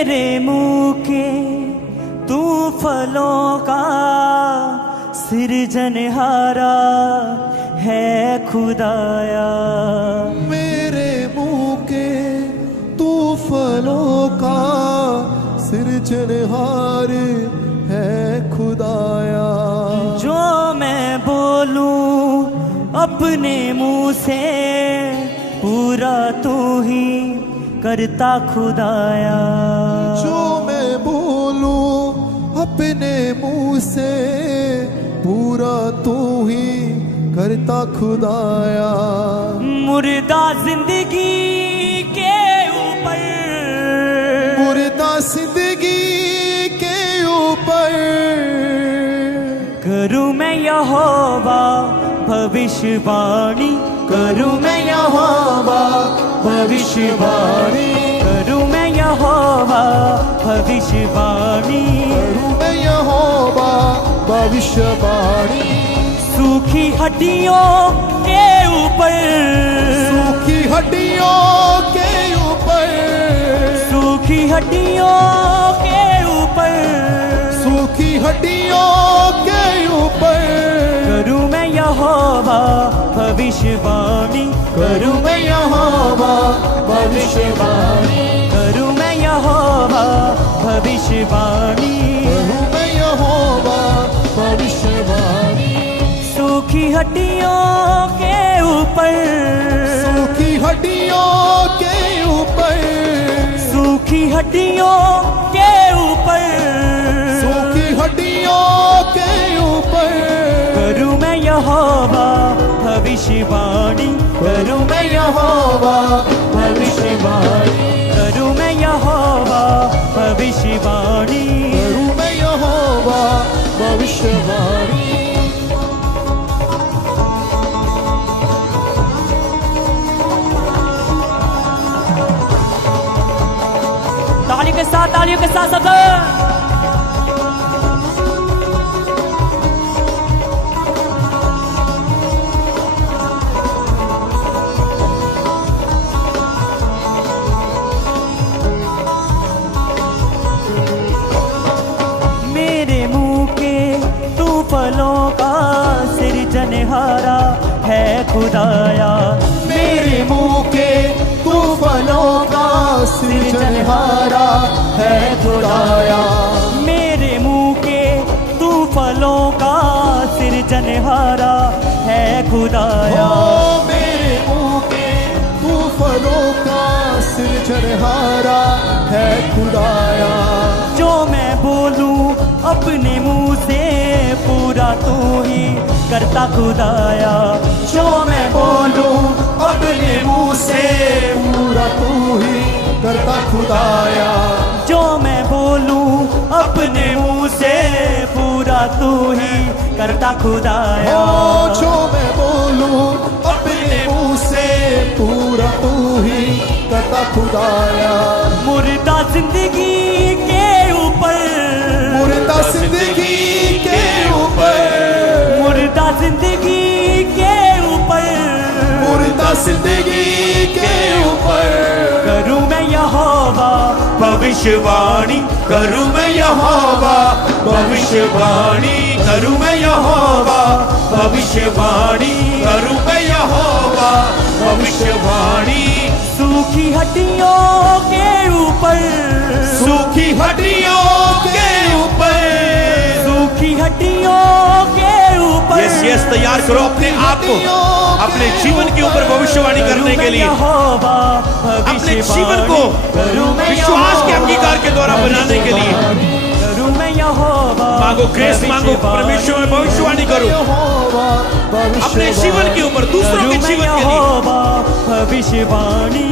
मेरे मुंह के तू फलों का सृजनहारा है खुदाया। मेरे मुंह के तू फलों का सृजनहार है खुदाया। जो मैं बोलूं अपने मुंह से पूरा तू ही करता खुदाया। जो मैं बोलूं अपने मुंह से पूरा तू ही करता खुदाया। मुर्दा जिंदगी के ऊपर, मुर्दा जिंदगी के ऊपर करूं मैं यहोवा भविष्यवाणी, करूं मैं यहोवा भविष्यवाणी, करूं मैं यहोवा भविष्यवाणी, करूं मैं यहोवा भविष्यवाणी। सूखी हड्डियों के ऊपर, सूखी हड्डियों के ऊपर, सूखी हड्डियों के ऊपर, सूखी हड्डियों के ऊपर करूं मैं यहोवा भविष्यवाणी, करूं मैं यहोवा भविष्यवाणी, करूं मैं यहोवा भविष्यवाणी, करूं मैं यहोवा भविष्यवाणी। सूखी हड्डियों के ऊपर, सूखी हड्डियों के ऊपर, सूखी हड्डियों के ऊपर, सूखी हड्डियों के ऊपर करूं मैं यहोवा भविष्यवाणी, करूं मैं यहोवा भविष्यवाणी, करूं मैं यहोवा भविष्यवाणी, करूं मैं यहोवा भविष्यवाणी। तालियों के साथ सब मेरे मुंह के तू फलों का सृजनहारा है खुदाया। मेरे मुंह के तू फलों का सृजनहारा है खुदाया। मेरे मुंह के तू फलों का सृजनहारा है खुदाया। ओ मेरे मुंह के तू फलों का सृजनहारा है खुदाया। जो मैं बोलूं अपने मुंह से पूरा तू ही करता खुदाया। जो मैं बोलूं अपने मुंह से पूरा तू ही करता खुदाया। जो मैं बोलूं अपने मुंह से पूरा तू ही करता खुदाया। ओ जो मैं बोलूं अपने मुंह से पूरा तू ही करता खुदाया। मुर्दा जिंदगी के ऊपर, मुर्दा जिंदगी के ऊपर, मुर्दा जिंदगी के ऊपर, मुर्दा जिंदगी के ऊपर करूं मैं यहोवा भविष्यवाणी, करूं मैं यहोवा भविष्यवाणी, करूं मैं यहोवा भविष्यवाणी, करूं मैं यहोवा भविष्यवाणी। सूखी हड्डियों के ऊपर, सूखी हड्डियों के ऊपर, सूखी हड्डियों के ऊपर। यस यस, तैयार करो अपने आप को अपने जीवन के ऊपर भविष्यवाणी करने के लिए, अपने जीवन को विश्वास के अंगीकार के द्वारा बनाने के लिए मांगो, ग्रेस मांगो, परमेश्वर में भविष्यवाणी करो अपने जीवन के ऊपर, दूसरों के जीवन के लिए भविष्यवाणी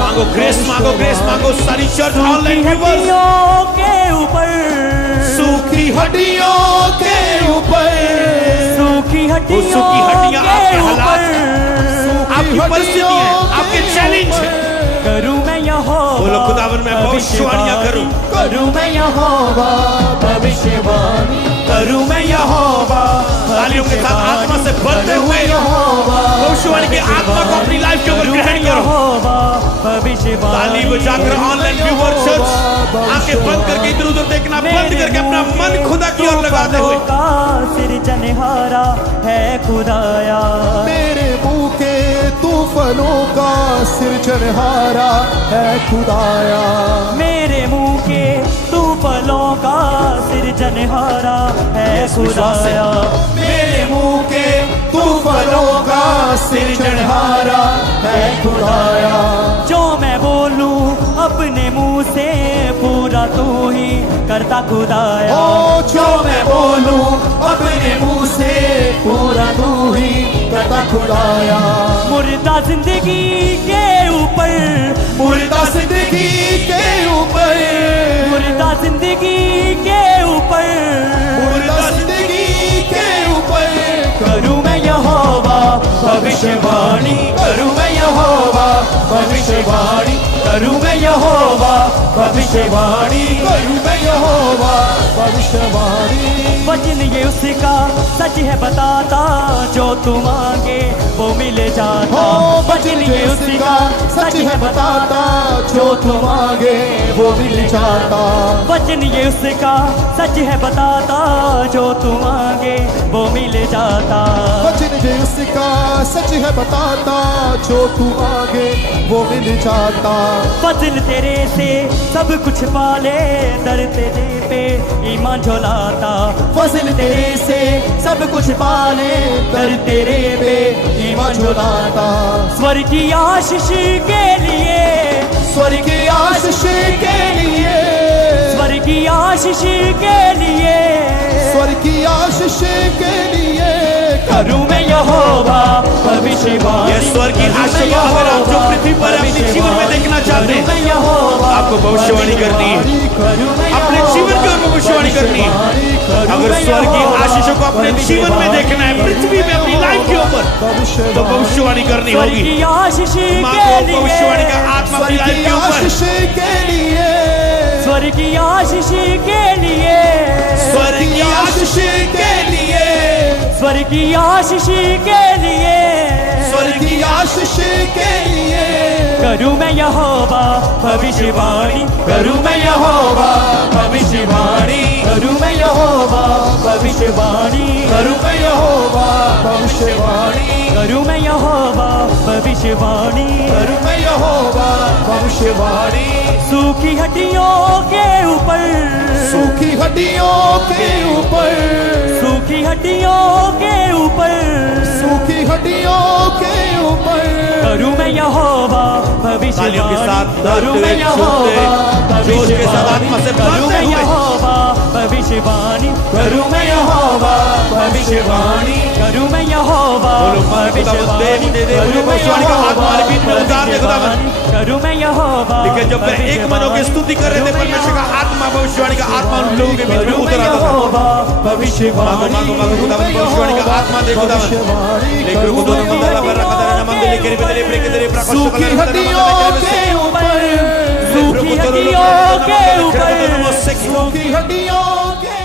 मांगो, ग्रेस मांगो, ग्रेस मांगो। सारी चर्च ऑनलाइन व्यूअर्स के ऊपर, सूखी हड्डियों के ऊपर, सूखी हड्डियां आपके हालात, आपकी परिस्थितियां, आपके चैलेंज करूं मैं यहोवा बोलो खुदावन मैं भविष्यवाणियां करूं, करूं मैं यहोवा भविष्यवाणी, करूं मैं यहोवा। तालियों के साथ आत्मा से भरते हुए भविष्यवाणी की आत्मा को अपनी लाइफ के ऊपर ग्रहण करो। ताली बजाकर ऑनलाइन न्यू वर्ल्ड चर्च आंखें बंद करके इधर उधर देखना बंद करके अपना मन खुदा की ओर लगाते हुए का सृजनहारा है खुदाया। मेरे मुंह के तूफानों का सृजनहारा है खुदाया। मेरे मुंह के तूफानों का सृजनहारा है खुदाया। मेरे मुंह के तूफानों का सृजनहारा है खुदाया। जो मैं बोलूं अपने मुंह से पूरा तू ही करता खुदाया। ओ जो मैं बोलूं अपने मुंह से पूरा तू ही करता खुदाया। मुर्दा जिंदगी के ऊपर, मुर्दा जिंदगी के ऊपर, मुर्दा जिंदगी के ऊपर, मुर्दा जिंदगी के ऊपर करूं मैं यहोवा भविष्यवाणी, करूं मैं यहोवा भविष्यवाणी, करूं मैं यहोवा भविष्यवाणी, करूं मैं यहोवा भविष्यवाणी। वचन ये उसका सच है बताता, जो तू मांगे वो मिल जाता। हो वचन ये उसका सच है बताता, जो तू मांगे वो मिल जाता। वचन ये उसका सच है बताता, जो तू मांगे वो मिल जाता। वचन ये उसका सच है बताता, जो तू मांगे वो मिल जाता। वचन तेरे से सब कुछ पाले, दर तेरे पे ईमान झोलाता। वचन तेरे से सब कुछ पाले, दर तेरे पे ईमान झोलाता। स्वर्ग की आशीष के लिए, स्वर्ग की आशीष के लिए, स्वर्ग की आशीष के लिए, स्वर्ग की आशीष के लिए करूं मैं यहोवा भविष्यवाणी। यह स्वर्ग की आशीष को अगर आप जो पृथ्वी पर अपने जीवन में देखना चाहते हैं, आपको भविष्यवाणी करनी है, अपने जीवन की ओर भविष्यवाणी करनी है। अगर स्वर्ग की आशीषों को अपने जीवन में देखना है, पृथ्वी में अपनी लाइफ के ऊपर, तो भविष्यवाणी करनी होगी। माँ को भविष्यवाणी का आत्मा अपनी लाइफ के ऊपर, के लिए, स्वर्ग की आशीष के लिए, स्वर्ग की आशीष के लिए, स्वर्ग की आशीष के लिए, स्वर्ग की आशीष के लिए करूं मैं यहोवा भविष्यवाणी, करूं मैं यहोवा भविष्यवाणी, करूं मैं यहोवा भविष्यवाणी, करूं मैं यहोवा भविष्यवाणी, करूं मैं यहोवा भविष्यवाणी, करूं मैं यहोवा भविष्यवाणी। सूखी हड्डियों के ऊपर, सूखी हड्डियों के ऊपर, सूखी हड्डियों के ऊपर, सूखी हड्डियों के ऊपर करूं मैं यहोवा तालियों के साथ भविष्यवाणी, करूं मैं यहोवा जोश के साथ आत्मा से करूं मैं बोलते हुए यहोवा भविष्यवाणी, करूं मैं यहोवा भविष्यवाणी, करूं मैं यहोवा भविष्यवाणी, करूं मैं यहोवा भविष्यवाणी, करूं मैं यहोवा। लेकिन जब वे एक मन होकर स्तुति कर रहे थे, परमेश्वर का आत्मा भविष्यवाणी का आत्मा उन लोगों के बीच में उतर आता था। भविष्यवाणी, भविष्यवाणी का आत्मा देखो लेकिन को दोनों मंडला पर रखा था, मंदिर लेकर बेदरे प्रेक दरे प्रकाश सूखी हड्डियों के ऊपर, सूखी हड्डियों के ऊपर, सूखी हड्डियों के